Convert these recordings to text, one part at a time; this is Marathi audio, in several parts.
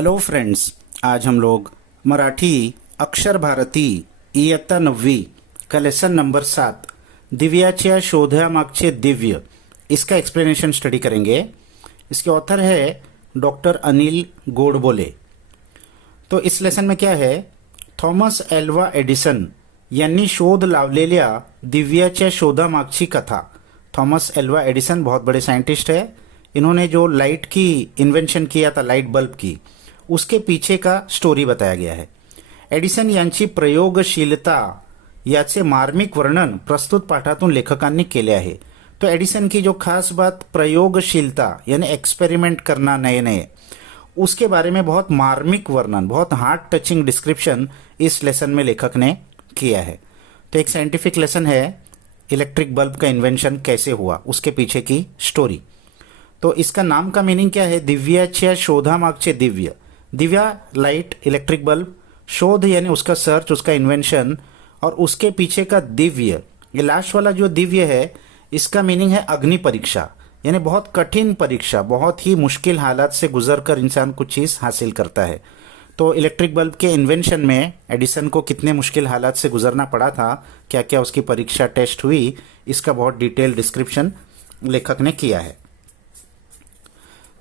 हेलो फ्रेंड्स, आज हम लोग मराठी अक्षर भारती इयत्ता 9वी का लेसन नंबर 7 दिव्याच्या शोधामागचे दिव्य इसका एक्सप्लेनेशन स्टडी करेंगे। इसके ऑथर है डॉक्टर अनिल गोडबोले। तो इस लेसन में क्या है, थॉमस एल्वा एडिसन यांनी शोध लावलेल्या दिव्याच्या शोधामागची कथा। थॉमस एल्वा एडिसन बहुत बड़े साइंटिस्ट है। इन्होंने जो लाइट की इन्वेंशन किया था, लाइट बल्ब की, उसके पीछे का स्टोरी बताया गया है। एडिसन यांची प्रयोगशीलता याचे मार्मिक वर्णन प्रस्तुत पाठातून लेखकांनी केले आहे। तो एडिसन की जो खास बात प्रयोगशीलता यानी एक्सपेरिमेंट करना नए नए, उसके बारे में बहुत मार्मिक वर्णन, बहुत हार्ट टचिंग डिस्क्रिप्शन इस लेसन में लेखक ने किया है। तो एक साइंटिफिक लेसन है, इलेक्ट्रिक बल्ब का इन्वेंशन कैसे हुआ, उसके पीछे की स्टोरी। तो इसका नाम का मीनिंग क्या है, दिव्याच्या शोधामागचे दिव्य। दिव्या लाइट, इलेक्ट्रिक बल्ब, शोध यानी उसका सर्च, उसका इन्वेंशन, और उसके पीछे का दिव्य, ये लास्ट वाला जो दिव्य है इसका मीनिंग है अग्नि परीक्षा, यानी बहुत कठिन परीक्षा, बहुत ही मुश्किल हालात से गुजरकर इंसान कुछ चीज़ हासिल करता है। तो इलेक्ट्रिक बल्ब के इन्वेंशन में एडिसन को कितने मुश्किल हालात से गुजरना पड़ा था, क्या क्या उसकी परीक्षा टेस्ट हुई, इसका बहुत डिटेल डिस्क्रिप्शन लेखक ने किया है।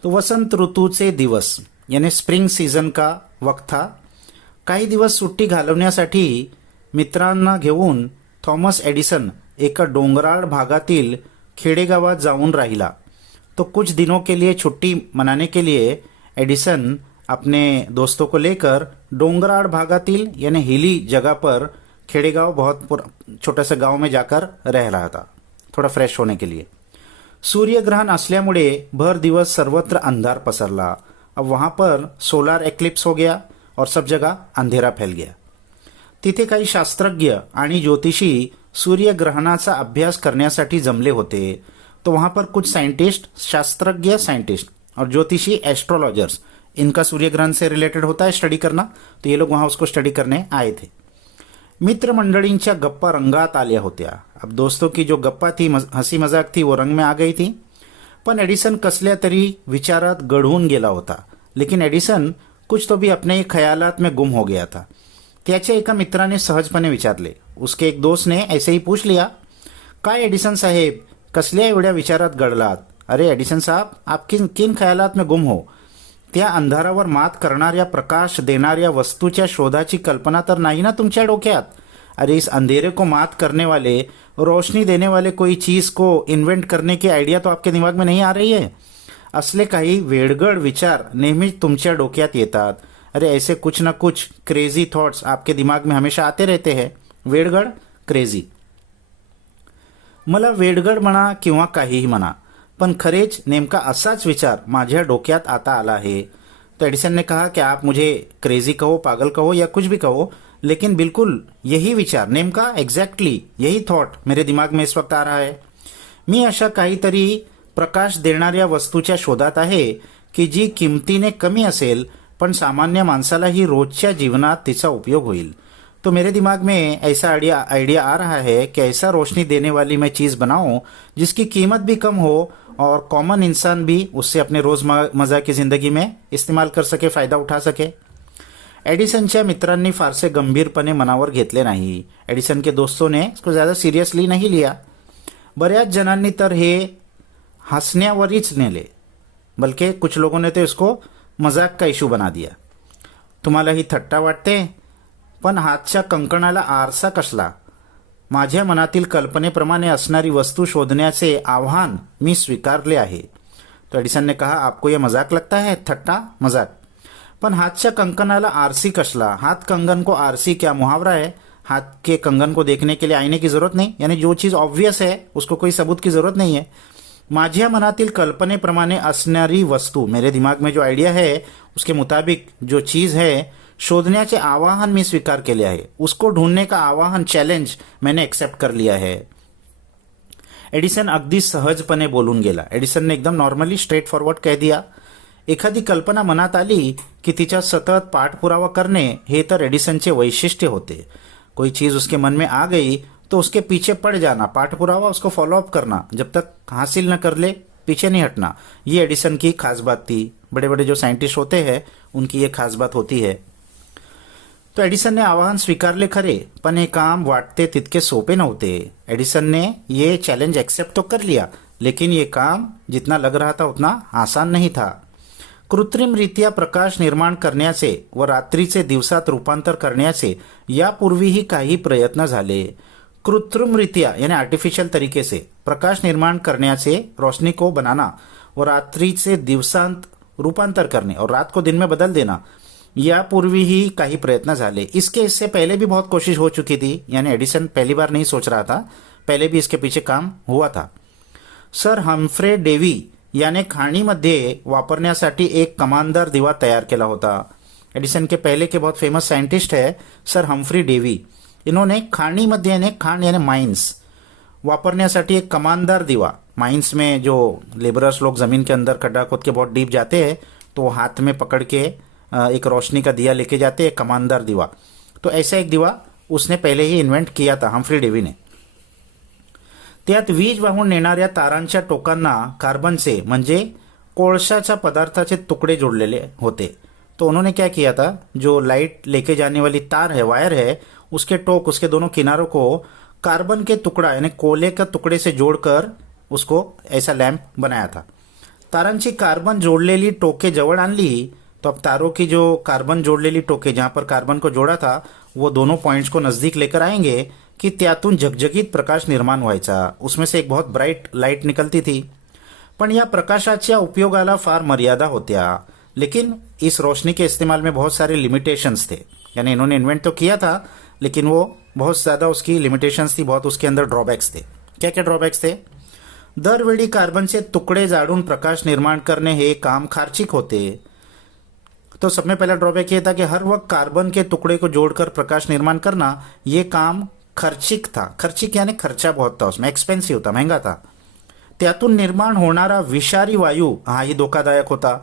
तो वसंत ऋतूचे दिवस यानी स्प्रिंग सीझन का वक्त था। काही दिवस सुट्टी घालवण्यासाठी मित्रांना घेऊन थॉमस एडिसन एका डोंगराळ भागातील खेडेगावात जाऊन राहिला। तो कुछ दिनों के लिए छुट्टी मनाने के लिए एडिसन अपने दोस्तों को लेकर डोंगराळ भागातील यानी हिली जगह पर, खेडेगांव बहुत छोटा सा गांव में जाकर रह रहा था, थोड़ा फ्रेश होने के लिए। सूर्यग्रहण असल्यामुळे भर दिवस सर्वत्र अंधार पसरला। अब वहां पर सोलार एक्लिप्स हो गया और सब जगह अंधेरा फैल गया। तिथे काही शास्त्रज्ञ आणि ज्योतिषी सूर्यग्रहणाचा अभ्यास करण्यासाठी जमले होते। तो वहां पर कुछ साइंटिस्ट, शास्त्रज्ञ साइंटिस्ट और ज्योतिषी एस्ट्रोलॉजर्स, इनका सूर्यग्रहण से रिलेटेड होता है स्टडी करना, तो ये लोग वहां उसको स्टडी करने आए थे। मित्रमंडळींच्या गप्पा रंगात आल्या होत्या। अब दोस्तों की जो गप्पा थी, हंसी मजाक थी, वो रंग में आ गई थी। पण एडिसन कसल्या तरी विचारात गढून गेला होता। लेकिन एडिसन कुछ तो भी अपने ख्यालात में गुम हो गया था। त्याच्या एका मित्राने सहजपणे विचारले, उसके एक दोस्त ने ऐसे ही पूछ लिया, काय एडिसन साहेब, कसल्या एवढ्या विचारात गडलात? अरे एडिसन साहब, आप किन ख्यालात में गुम हो? त्या अंधारावर मात करणाऱ्या, प्रकाश देणाऱ्या वस्तूच्या शोधाची कल्पना तर नाही ना तुमच्या डोक्यात? अरे इस अंधेरे को मात करने वाले, रोशनी देने वाले कोई चीज को इन्वेंट करने की आइडिया तो आपके दिमाग में नहीं आ रही है? असले काही वेडगड विचार नेहमीच तुमच्या डोक्यात येतात। अरे ऐसे कुछ ना कुछ क्रेजी थॉट्स आपके दिमाग में हमेशा आते रहते हैं। वेडगड, क्रेजी। मला वेडगड म्हणा किंवा काहीही म्हणा, पण खरेच नेमका असाच विचार माझ्या डोक्यात आता आला है। तो एडिसन ने कहा कि आप मुझे क्रेजी कहो, पागल कहो या कुछ भी कहो, लेकिन बिल्कुल यही विचार, नेमका एग्जैक्टली यही थॉट मेरे दिमाग में इस वक्त आ रहा है। मी अशा काहीतरी प्रकाश देणाऱ्या वस्तूच्या शोधात आहे की जी किमतीने कमी असेल, पण सामान्य माणसालाही रोजच्या जीवनात तिचा उपयोग होईल। तो मेरे दिमाग में ऐसा आइडिया आ रहा है कि ऐसा रोशनी देने वाली मैं चीज़ बनाऊं जिसकी कीमत भी कम हो और कॉमन इंसान भी उससे अपने रोजमर्रा की जिंदगी में इस्तेमाल कर सके, फायदा उठा सके। एडिसनच्या मित्रांनी फारसे गंभीरपणे मनावर घेतले नाही। एडिसन के दोस्तों ने इसको ज़्यादा सीरियसली नहीं लिया। बऱ्याच जणांनी तर हे हंसण्यावरच नेले, बल्कि कुछ लोगों ने तो इसको मजाक का इशू बना दिया। तुम्हाला ही थट्टा वाटते, पण हातच्या कंकणाला आरसा कसला? माझ्या मनातील कल्पनेप्रमाणे असणारी वस्तू शोधण्याचे आव्हान मी स्वीकारले आहे। तो एडिसन ने कहा, आपको ये मजाक लगता है, थट्टा मजाक? पण हाथच्या कंकनाला आरसी कसला? हाथ कंगन को आरसी क्या मुहावरा है? हाथ के कंगन को देखने के लिए आईने की जरूरत नहीं, यानी जो चीज ऑब्वियस है उसको कोई सबूत की जरूरत नहीं है। माझ्या मनातील कल्पनेप्रमाणे असणारी वस्तू, मेरे दिमाग में जो आइडिया है उसके मुताबिक जो चीज है, शोधण्याचे आवाहन मी स्वीकार केले आहे। उसको ढूंढने का आवाहन, चैलेंज मैंने एक्सेप्ट कर लिया है। एडिसन अगदी सहजपणे बोलून गेला। एडिसन ने एकदम नॉर्मली स्ट्रेट फॉरवर्ड कह दिया। एखादी कल्पना मनात आली की तिचा सतत पाठपुरावा करणे हे तर एडिसनचे वैशिष्ट्य होते। कोई चीज उसके मन में आ गई तो उसके पीछे पड़ जाना, पाठपुरावा, उसको फॉलोअप करना, जब तक हासिल न कर ले पीछे नहीं हटना। ये एडिसन की खास बात थी। बड़े बड़े जो साइंटिस्ट होते हैं उनकी ये खास बात होती है। तो एडिसनने आव्हान स्वीकारले खरे, पण हे काम वाटते तितके सोपे नव्हते। एडिसन ने ये चैलेंज एक्सेप्ट तो कर लिया, लेकिन ये काम जितना लग रहा था उतना आसान नहीं था। कृत्रिमरित्या प्रकाश निर्माण करण्याचे व रात्रीचे दिवसात रूपांतर करण्याचे यापूर्वीही काही प्रयत्न झाले। कृत्रिमरित्या यानी आर्टिफिशियल तरीके से प्रकाश निर्माण करण्याचे, रोशनी को बनाना और रात्रीचे दिवसांत रूपांतर करने और रात को दिन में बदल देना, यापूर्वी ही काही प्रयत्न झाले। इससे पहले भी बहुत कोशिश हो चुकी थी, यानी एडिसन पहली बार नहीं सोच रहा था, पहले भी इसके पीछे काम हुआ था। सर हम्फ्रे डेवी याने खाणीमध्ये वापरण्यासाठी एक कमानदार दिवा तयार केला होता। एडिसन के पहले के बहुत फेमस साइंटिस्ट है सर हम्फ्री डेवी। इन्होंने खाणीमध्ये यानी खाण यानी माइंस वापरण्यासाठी एक कमानदार दिवा, माइंस में जो लेबरर्स लोग जमीन के अंदर खड्डा खोद के बहुत डीप जाते हैं तो वो हाथ में पकड़ के एक रोशनी का दिया लेके जाते हैं, कमानदार दिवा। तो ऐसा एक दिवा उसने पहले ही इन्व्हेंट किया था हम्फ्री डेवी ने। त्यात वीज वाहून नेणाऱ्या तारांच्या टोकांना कार्बनचे म्हणजे कोळशाच्या पदार्थाचे तुकडे जोड़लेले होते। तो उन्होंने क्या किया था, जो लाइट लेके जाने वाली तार है, वायर है, उसके टोक, उसके दोनों किनारों को कार्बन के टुकड़ा यानी कोयले का टुकड़े से जोड़कर उसको ऐसा लैंप बनाया था। तारांची कार्बन जोड़लेली टोके जवळ आणली तो अब तारों की जो कार्बन जोड़लेली टोके जहां पर कार्बन को जोड़ा था वो दोनों पॉइंट्स को नजदीक लेकर आएंगे कि त्यातून झगझगीत प्रकाश निर्माण व्हायचा। उसमें से एक बहुत ब्राइट लाइट निकलती थी, पण या प्रकाशाच्या उपयोगाला फार मर्यादा होत्या। लेकिन इस रोशनी के इस्तेमाल में बहुत सारे लिमिटेशंस थे, यानी इन्होंने इन्वेंट तो किया था लेकिन वो बहुत ज्यादा उसकी लिमिटेशंस थी, बहुत उसके अंदर ड्रॉबैक्स थे। क्या क्या ड्रॉबैक्स थे? दरवेळी कार्बनचे तुकडे जाडून प्रकाश निर्माण करणे हे काम खर्चिक होते। तो सब में पहला ड्रॉबैक ये था कि हर वक्त कार्बन के टुकड़े को जोड़कर प्रकाश निर्माण करना ये काम खर्चिक था। खर्चिक यानी खर्चा बहुत था, उसमें एक्सपेंसिव था, महंगा था। त्यातून निर्माण होणारा विषारी वायू हा ही धोखादायक होता।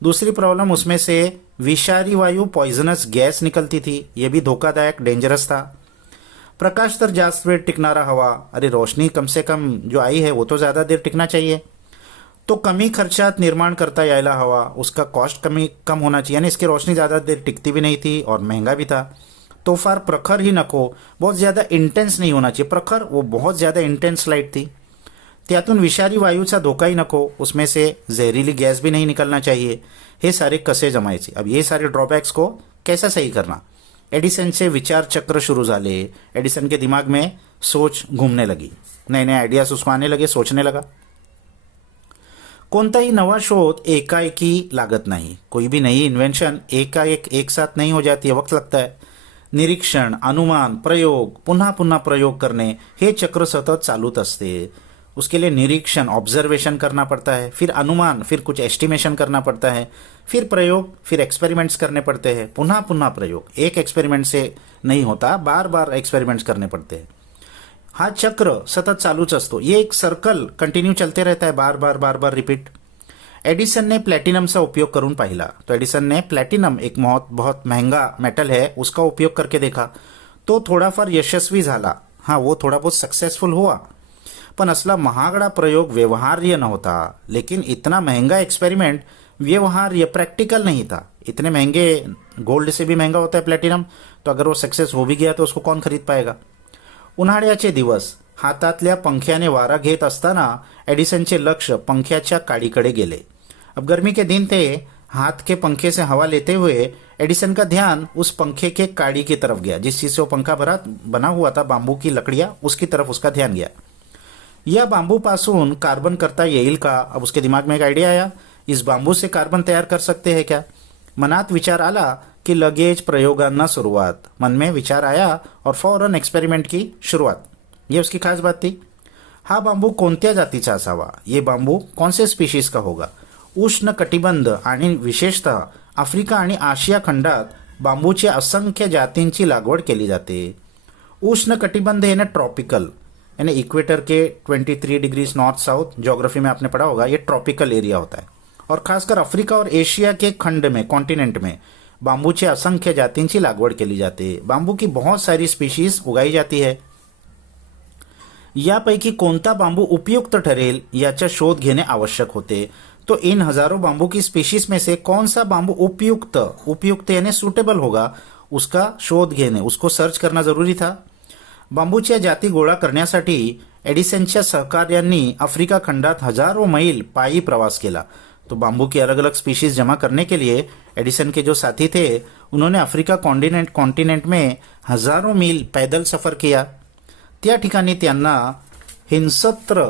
दूसरी प्रॉब्लम उसमें से विषारी वायु पॉइजनस गैस निकलती थी, ये भी धोखादायक डेंजरस था। प्रकाश तर जास्त वेळ टिकणारा हवा, अरे रोशनी कम से कम जो आई है वो तो ज्यादा देर टिकना चाहिए। तो कमी खर्चात निर्माण करता यायला हवा, उसका कॉस्ट कम होना चाहिए, यानी इसकी रोशनी ज्यादा देर टिकती भी नहीं थी और महंगा भी था। तो फार प्रखर ही नको, बहुत ज्यादा इंटेंस नहीं होना चाहिए। प्रखर वो बहुत ज्यादा इंटेंस लाइट थी। त्यातून विषारी वायूचा धोका ही नको, उसमें से जहरीली गैस भी नहीं निकलना चाहिए। हे सारे कसे जमायचे। अब ये सारे ड्रॉबैक्स को कैसा सही करना, एडिसन से विचार चक्र शुरू झाले। एडिसन के दिमाग में सोच घूमने लगी, नए नए आइडियाज उसको आने लगे, सोचने लगा। कोणताही नवा शोध एकाएकी लागत नहीं, कोई भी नई इन्वेंशन एकाएक एक साथ नहीं हो जाती है, वक्त लगता है। निरीक्षण, अनुमान, प्रयोग, पुन्हा पुन्हा प्रयोग करने, हे चक्र सतत चालूच असते। उसके लिए निरीक्षण, ऑब्जर्वेशन करना पड़ता है, फिर अनुमान, फिर कुछ एस्टिमेशन करना पड़ता है, फिर प्रयोग, फिर एक्सपेरिमेंट्स करने पड़ते हैं, पुनः पुनः प्रयोग। एक एक्सपेरिमेंट से नहीं होता, बार बार एक्सपेरिमेंट्स करने पड़ते हैं। हा चक्र सतत चालूच असतो, ये एक सर्कल कंटिन्यू चलते रहता है, बार बार बार बार रिपीट। एडिसन ने प्लॅटिनमचा उपयोग करून पाहिला। तो एडिसन ने प्लॅटिनम एक बहुत महंगा मेटल है, उसका उपयोग करके देखा तो थोडाफार यशस्वी झाला। हाँ, वो थोड़ा बहुत सक्सेसफुल हुआ, पण असला महागडा प्रयोग व्यवहार्य नव्हता। लेकिन इतना महंगा एक्सपेरिमेंट व्यवहार्य, प्रैक्टिकल नहीं था। इतने महंगे, गोल्ड से भी महंगा होता है प्लॅटिनम, तो अगर वो सक्सेस हो भी गया तो उसको कौन खरीद पाएगा। उन्हाळ्याचे दिवस, हातातल्या पंख्याने वारा घेत असताना एडिसनचे लक्ष पंख्याच्या काडीकडे गेले। अब गर्मी के दिन थे, हाथ के पंखे से हवा लेते हुए एडिसन का ध्यान उस पंखे के काड़ी की तरफ गया। जिस चीज से वो पंखा बना हुआ था, बांबू की लकड़ियां, उसकी तरफ उसका ध्यान गया। यह बांबू पासून कार्बन करता येईल का? अब उसके दिमाग में एक आइडिया आया, इस बांबू से कार्बन तैयार कर सकते हैं क्या? मनात विचार आला कि लगेज प्रयोगांना सुरुवात। मन में विचार आया और फौरन एक्सपेरिमेंट की शुरुआत। ये उसकी खास बात थी। हा बांबू कोणत्या जातीचा असावा? ये बांबू कौन से स्पीशीज का होगा? उष्ण कटिबंध आणि विशेषतः आफ्रिका आणि आशिया खंडात बांबूच्या असंख्य जातींची लागवड केली जाते। उष्ण कटिबंध यानी ट्रॉपिकल, यानी इक्वेटर के 23 डिग्री नॉर्थ साउथ, ज्योग्राफी में आपने पढ़ा होगा, ये ट्रॉपिकल एरिया होता है। और खासकर अफ्रीका और एशिया के खंड में, कॉन्टिनेंट में बांबूचे असंख्य जातींची लागवड केली जाते। बांबू की बहुत सारी स्पीशीज उगाई जाती है। यापैकी कोणता बांबू उपयुक्त ठरेल याचा शोध घेणे आवश्यक होते. तो इन हजारों बांबू की स्पीशीज में से कौन सा बांबू उपयुक्त उपयुक्त यानी सुटेबल होगा उसका शोध घेणे, उसको सर्च करना जरुरी था. बांबूच्या जाती गोळा करण्यासाठी एडिसनच्या सहकार्यांनी आफ्रिका खंडात हजारों मैल पायी प्रवास किया. तो बांबू की अलग अलग स्पीशीज जमा करने के लिए एडिसन के जो साथी थे उन्होंने अफ्रीका कॉन्टिनेंट में हजारों मील पैदल सफर किया. त्या ठिकाणी त्यांना हिंसत्र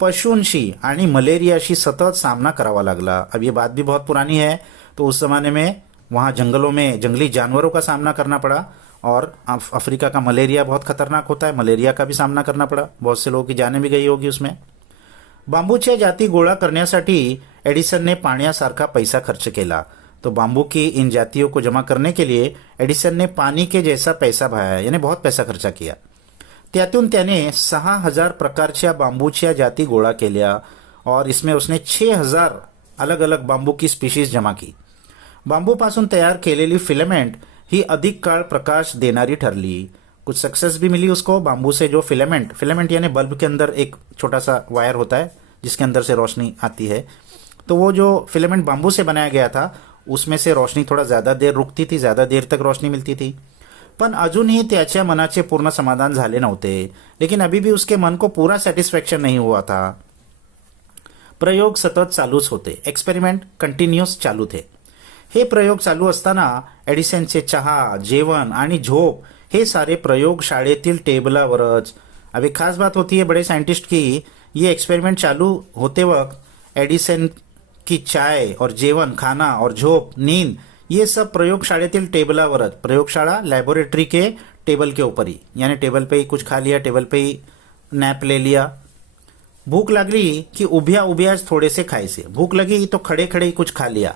पशूंशी आणि मलेरियाशी सतत सामना करावा लागला. अब ये बात भी बहुत पुरानी है, तो उस जमाने में वहाँ जंगलों में जंगली जानवरों का सामना करना पड़ा और अफ्रीका का मलेरिया बहुत खतरनाक होता है, मलेरिया का भी सामना करना पड़ा. बहुत से लोगों की जानें भी गई होगी उसमें. बांबूच्या जाती गोळा करण्यासाठी एडिसनने पाण्यासारखा पैसा खर्च केला. तो बांबू की इन जातियों को जमा करने के लिए एडिसन ने पानी के जैसा पैसा बहाया, यानी बहुत पैसा खर्चा किया. त्यातून त्याने 6000 प्रकारच्या बांबूच्या जाती गोळा केल्या और इसमें उसने 6000 अलग अलग बांबू की स्पीशीज जमा की. बांबूपासून तयार केलेली फिलामेंट ही अधिक काळ प्रकाश देणारी ठरली. कुछ सक्सेस भी मिली उसको. बांबू से जो फिलामेंट यानी बल्ब के अंदर एक छोटा सा वायर होता है जिसके अंदर से रोशनी आती है. तो वो जो फिलामेंट बांबू से बनाया गया था उसमें से रोशनी थोड़ा ज्यादा देर रुकती थी, ज्यादा देर तक रोशनी मिलती थी. पण अजूनही त्याच्या मनाचे पूर्ण समाधान झाले नव्हते. लेकिन अभी भी उसके मन को पूरा सैटिस्फैक्शन नहीं हुआ था. प्रयोग सतत चालूच होते. एक्सपेरिमेंट कंटिन्यूअस चालू थे. हे प्रयोग चालू असताना एडिसनचे चहा, जेवण आणि झोप हे सारे प्रयोग शाळेतील टेबलावरच. अब एक खास बात होती है बड़े साइंटिस्ट की, ये एक्सपेरिमेंट चालू होते वक्त एडिसन की चाय और जेवण, खाना और झोप, नींद ये सब प्रयोगशाळेतील टेबलावरच. प्रयोगशाला लैबोरेटरी के टेबल के ऊपर ही, यानी टेबल पे ही कुछ खा लिया, टेबल पे ही नैप ले लिया. भूख लागली की उभ्या उभ्याच थोडेसे खायचे. भूक लगी तो खडे खडे ही कुछ खा लिया.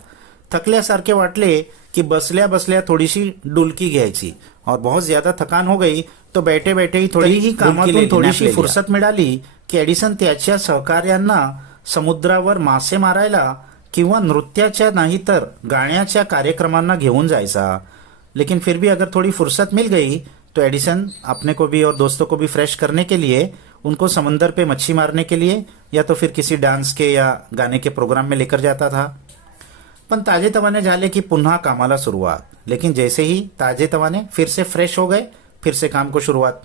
थकल्यासारखे वाटले की बसल्या बसल्या थोडीशी डुलकी घ्यायची और बहुत ज्यादा थकान हो गई तो बैठे बैठे ही थोडी कामातून थोडीशी फुरसत मिळाली की एडिसन त्याच्या सहकार्यांना समुद्रावर मासे मारायला किंवा नृत्याच्या नाही तर गाण्याच्या कार्यक्रमांना घेऊन जायचा. लेकिन फिर भी अगर थोड़ी फुर्सत मिल गई तो एडिसन अपने को भी और दोस्तों को भी फ्रेश करने के लिए उनको समंदर पे मच्छी मारने के लिए या तो फिर किसी डांस के या गाने के प्रोग्राम में लेकर जाता था. पण ताजेतवाने झाले की पुन्हा कामाला सुरुवात. लेकिन जैसे ही ताजेतवाने फिर से फ्रेश हो गए, फिर से काम को शुरुआत.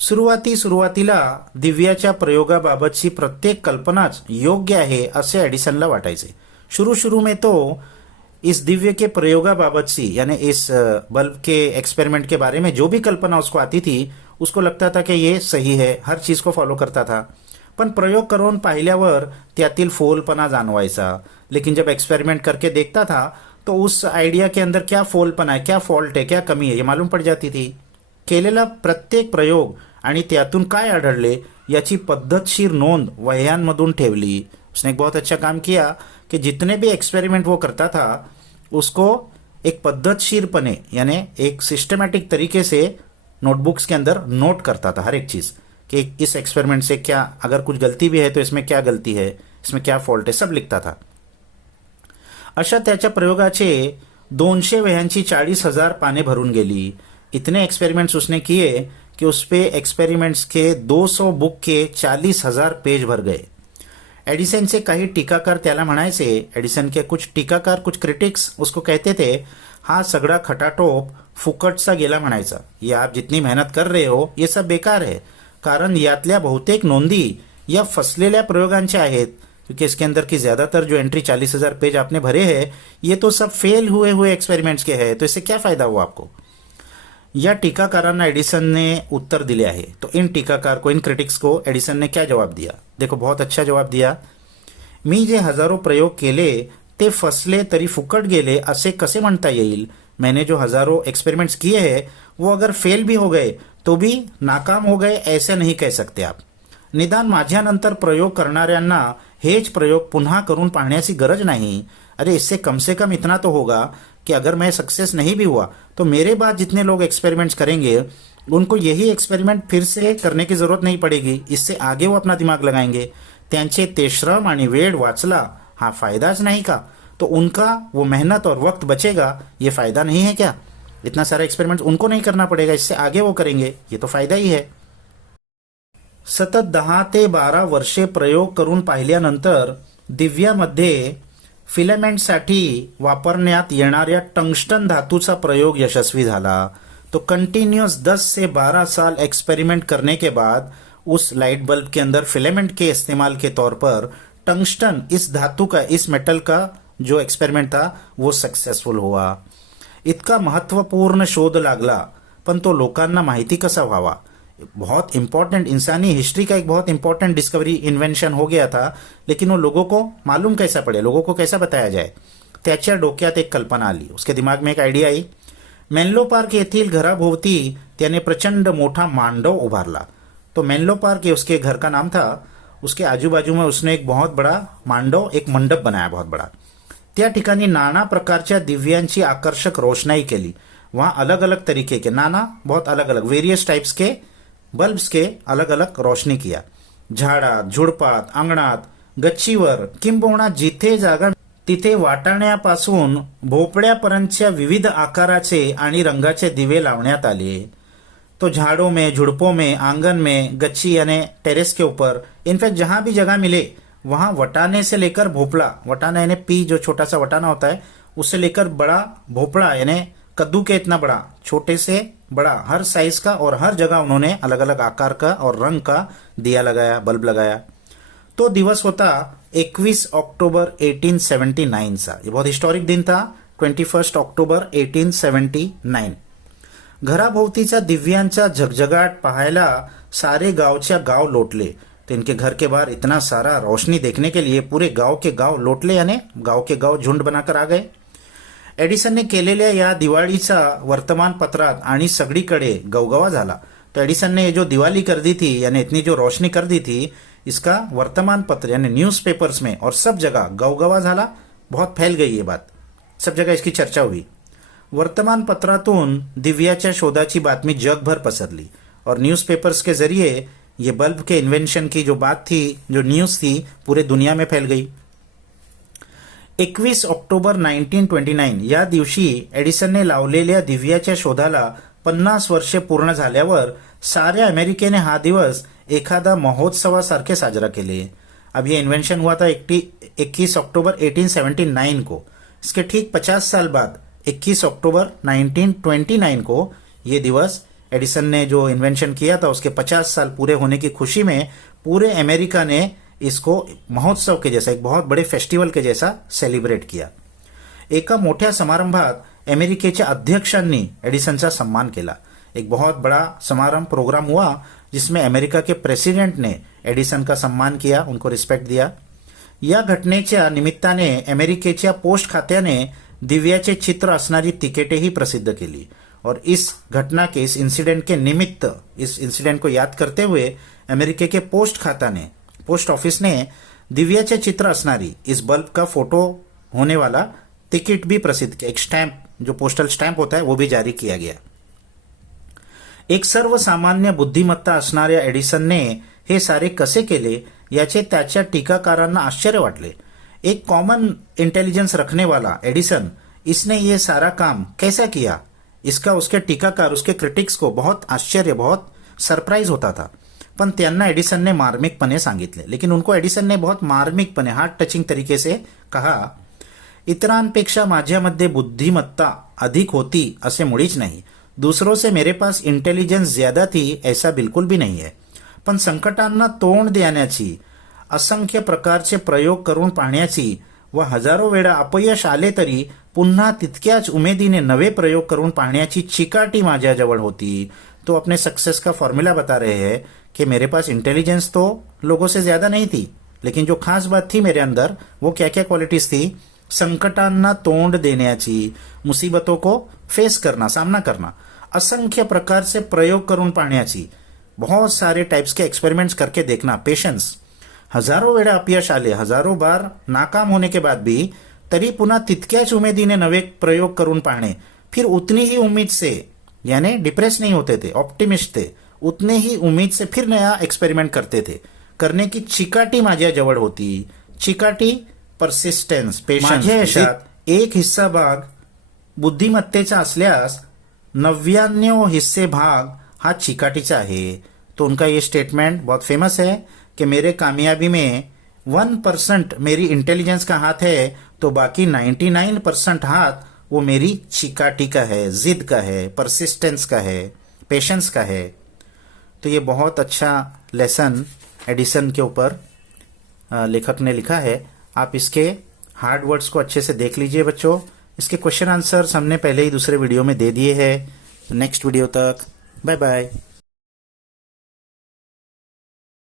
सुरुवातीला दिव्याच्या प्रयोगाबाबतची प्रत्येक कल्पनाच योग्य आहे असे एडिसनला वाटायचे. शुरू में तो इस दिव्य के प्रयोगाबाबतची यानी इस बल्ब के एक्सपेरिमेंट के बारे में जो भी कल्पना उसको आती थी उसको लगता था कि ये सही है, हर चीज को फॉलो करता था. पण प्रयोग करून पाहिल्यावर त्यातील फोलपणा जाणवायचा. लेकिन जब एक्सपेरिमेंट करके देखता था तो उस आइडिया के अंदर क्या फोलपना है, क्या फॉल्ट है, क्या कमी है ये मालूम पड़ जाती थी. केलेला प्रत्येक प्रयोग आणि त्यातून काय आढळले याची पद्धतशीर नोंद वह्यांमधून ठेवली. उसने एक बहुत अच्छा काम किया कि जितने भी एक्सपेरिमेंट वो करता था उसको एक पद्धतशीरपने यानी एक सिस्टमैटिक तरीके से नोटबुक्स के अंदर नोट करता था हर एक चीज कि इस एक्सपेरिमेंट से क्या, अगर कुछ गलती भी है तो इसमें क्या गलती है, इसमें क्या फॉल्ट है, सब लिखता था. अशा त्याच्या प्रयोगाचे 200 वह्यांची 40,000 पाने भरून गेली. इतने एक्सपेरिमेंट्स उसने किए कि उस पे एक्सपेरिमेंट्स के 200 बुक के 40,000 पेज भर गए. एडिसनचे काही टीकाकार त्याला म्हणायचे, एडिसन के कुछ टीकाकार, कुछ क्रिटिक्स उसको कहते थे हा सगळा खटाटोप फुकटचा गेला म्हणायचा. ये आप जितनी मेहनत कर रहे हो ये सब बेकार है, कारण यातल्या बहुतेक नोंदी या फसलेल्या प्रयोगांच्या आहेत. क्योंकि इसके अंदर की ज्यादातर जो एंट्री 40,000 पेज आपने भरे हैं ये तो सब फेल हुए एक्सपेरिमेंट्स के हैं, तो इससे क्या फायदा हुआ आपको. या टीकाकारांना एडिसन ने उत्तर दिले आहे. तो इन टीकाकार को, इन क्रिटिक्स को एडिसन ने क्या जवाब दिया. देखो बहुत अच्छा जवाब दिया. मी जे हजारों प्रयोग केले ते फसले तरी फुकट गेले असे कसे म्हणता येईल. मैंने जो हजारों एक्सपेरिमेंट्स किए हैं वो अगर फेल भी हो गए तो भी नाकाम हो गए ऐसे नहीं कह सकते आप. निदान माझ्यानंतर प्रयोग करणाऱ्यांना हेच प्रयोग पुन्हा करून पाहण्याची गरज नहीं. अरे इससे कम से कम इतना तो होगा कि अगर मैं सक्सेस नहीं भी हुआ तो मेरे बाद जितने लोग एक्सपेरिमेंट्स करेंगे उनको यही एक्सपेरिमेंट फिर से करने की जरूरत नहीं पड़ेगी. इससे आगे वो अपना दिमाग लगाएंगे. त्यांचे ते श्रम आणि वेळ वाचला हा फायदाच नहीं का. तो उनका वो मेहनत और वक्त बचेगा, ये फायदा नहीं है क्या. इतना सारा एक्सपेरिमेंट उनको नहीं करना पड़ेगा, इससे आगे वो करेंगे, ये तो फायदा ही है. सतत 10 ते 12 वर्षे प्रयोग करून पाहिल्यानंतर दिव्यामध्ये फिलामेंटसाठी वापरण्यात येणाऱ्या टंगस्टन धातूचा प्रयोग यशस्वी झाला। तो कंटिन्यूस 10 से 12 साल एक्सपेरिमेंट करने के बाद उस लाइट बल्ब के अंदर फिलामेंट के इस्तेमाल के तौर पर टंगस्टन इस धातु का, इस मेटल का जो एक्सपेरिमेंट था वो सक्सेसफुल हुआ। इतका महत्वपूर्ण शोध लागला, पण तो लोकांना माहिती कसा व्हावा। बहुत इंपॉर्टेंट, इंसानी हिस्ट्री का एक बहुत इंपॉर्टेंट डिस्कवरी, इन्व्हेन्शन हो गया था, लेकिन वो लोगों को मालूम कैसा पड़े, लोगों को कैसा बताया जाए। त्याच्या डोक्यात एक कल्पना आली, उसके दिमाग में एक आयडिया आई। मेनलो पार्क येथील घराभोवती त्याने प्रचंड मोठा मांडव उभारला। तो मेनलो पार्क, ये उसके घर का नाम था। उसके आजूबाजू में उसने एक बहुत बड़ा मांडव, एक मंडप बनाया बहुत बड़ा। त्या ठिकाणी नाना प्रकारच्या दिव्यांची आकर्षक रोशनाई केली। वहां अलग अलग तरीके के, नाना बहुत अलग अलग वेरियस टाइप्स के बल्ब्स के अलग अलग रोशनी किया। झाडात, झुडपात, अंगणात, गच्चीवर, किंबहुना जिथे जागा तिथे वाटाण्यापासून भोपळ्यापर्यंतच्या विविध आकाराचे आणि रंगाचे दिवे लावण्यात आले। तो झाड़ों में, झुड़पों में, आंगन में, गच्ची यानी टेरेस के ऊपर, इनफैक्ट जहां भी जगह मिले वहां वटाने से लेकर भोपड़ा, वटाना यानी पी जो छोटा सा वटाना होता है, उससे लेकर बड़ा भोपड़ा यानी कद्दू के इतना बड़ा, छोटे से बड़ा, हर साइज का और हर जगह उन्होंने अलग अलग आकार का और रंग का दिया लगाया, बल्ब लगाया। तो दिवस होता 21 अक्टूबर 1879 चा। ये बहुत हिस्टॉरिक दिन था, 21 अक्टूबर 1879। घराभोवतीचा दिव्यांचा झगझगाट पाहायला सारे गावच्या गाव लोटले। तो इनके घर के बाहर इतना सारा रोशनी देखने के लिए पूरे गाव के गाव लोटले, यानी गाव के गाव झुंड बनाकर आ गए। एडिसनने केलेल्या या दिवाळीचा वर्तमानपत्रात आणि सगळीकडे गवगवा झाला। तो एडिसन ने जो दिवाली कर दी थी, यानी इतनी जो रोशनी कर दी थी, इसका वर्तमान पत्र यानी न्यूज़पेपर्स में और सब जगह गवगवा झाला। बहुत फैल गई ये बात, सब जगह इसकी चर्चा हुई। वर्तमानपत्रातून दिव्याच्या शोधाची बातमी जगभर पसरली और न्यूज़पेपर्स के जरिए ये बल्ब के इन्वेंशन की जो बात थी, जो न्यूज़ थी, पूरे दुनिया में फैल गई। 21 ऑक्टोबर 1929 या दिवशी एडिसनने लावलेल्या दिव्याच्या शोधाला 50 वर्षे पूर्ण झाल्यावर साऱ्या अमेरिकेने हा दिवस एखादा महोत्सवासारखे साजरा केले। अब ये इन्वेंशन हुआ था 21 अक्टूबर 1879 को। इसके ठीक 50 साल बाद 21 अक्टूबर 1929 को ये दिवस, एडिसन ने जो इन्वेंशन किया था उसके 50 साल पूरे होने की खुशी में पूरे अमेरिका ने इसको महोत्सव के जैसा, एक बहुत बड़े फेस्टिवल के जैसा सेलिब्रेट किया। एका मोठ्या समारंभात अमेरिकेच्या अध्यक्षांनी एडिसनचा सम्मान केला। एक बहुत बड़ा समारंभ, प्रोग्राम हुआ जिसमें अमेरिका के प्रेसिडेंट ने एडिसन का सम्मान किया, उनको रिस्पेक्ट दिया। या घटनेच्या निमित्ताने अमेरिकेच्या पोस्ट खात्याने दिव्याचे चित्र असणारी तिकीटेही प्रसिद्ध केली और इस घटना के, इस इंसिडेंट के निमित्त, इस इंसिडेंट को याद करते हुए अमेरिके के पोस्ट खाता ने, पोस्ट ऑफिस ने दिव्याचे चित्र असणारी इस बल्ब का फोटो होने वाला टिकट भी प्रसिद्ध किया। एक स्टैंप, जो पोस्टल स्टैंप होता है, वो भी जारी किया गया। एक सर्वसामान्य बुद्धिमत्ता असणाऱ्या एडिसनने हे सारे कसे केले याचे त्याच्या टीकाकारांना आश्चर्य वाटले। एक कॉमन इंटेलिजेंस रखने वाला एडिसन, इसने ये सारा काम कैसा किया, इसका उसके टीकाकार, उसके क्रिटिक्स को बहुत आश्चर्य, बहुत सरप्राइज होता था। पण त्यांना एडिसनने मार्मिकपणे सांगितले, लेकिन उनको एडिसन ने बहुत मार्मिकपणे, हार्ट टचिंग तरीके से कहा, इतरांपेक्षा माझ्यामध्ये बुद्धिमत्ता अधिक होती असे मुळीच नाही। दूसरों से मेरे पास इंटेलिजेंस ज्यादा थी ऐसा बिल्कुल भी नहीं है। पण संकटांना तोंड देण्याची, असंख्य प्रकारचे प्रयोग करून पाहण्याची व हजारो वेळा अपयश आले तरी पुन्हा तितक्याच उमेदीने नवे प्रयोग करून पाहण्याची चिकाटी माझ्याजवळ होती। तो अपने सक्सेस का फॉर्मूला बता रहे हैं कि मेरे पास इंटेलिजेंस तो लोगों से ज्यादा नहीं थी, लेकिन जो खास बात थी मेरे अंदर, वो क्या क्या क्वालिटीज थी, संकटांना तोंड देण्याची, मुसीबतों को फेस करना, सामना करना, असंख्य प्रकार से प्रयोग करून पाहण्याची, बहुत सारे टाइप्स के एक्सपेरिमेंट्स करके देखना, पेशेंस। हजारों वेळा अपयश आले, हजारों बार नाकाम होने के बाद भी तरी पुन्हा तितक्याच उमेदीने नवे प्रयोग करून पाहणे, फिर उतनी ही उम्मीद से, यानी डिप्रेस नहीं होते थे, ऑप्टिमिस्ट थे, उतने ही उम्मीद से फिर नया एक्सपेरिमेंट करते थे। करने की चिकाटी माझ्याजवळ होती। चिकाटी, परसिस्टन्स, पेशन्स। माझ्या यशात एक हिस्सा भाग बुद्धिमत्तेचा असल्यास 99 हिस्से भाग हा चिकाटीचा आहे। तो उनका ये स्टेटमेंट बहुत फेमस है कि मेरे कामयाबी में 1% मेरी इंटेलिजेंस का हाथ है, तो बाकी 99% हाथ वो मेरी चिकाटी का है, जिद का है, परसिस्टेंस का है, पेशेंस का है। तो ये बहुत अच्छा लेसन एडिसन के ऊपर लेखक ने लिखा है। आप इसके हार्ड वर्ड्स को अच्छे से देख लीजिए बच्चों। इसके क्वेश्चन आंसर्स हमने पहले ही दूसरे वीडियो में दे दिए हैं। नेक्स्ट वीडियो तक बाय बाय।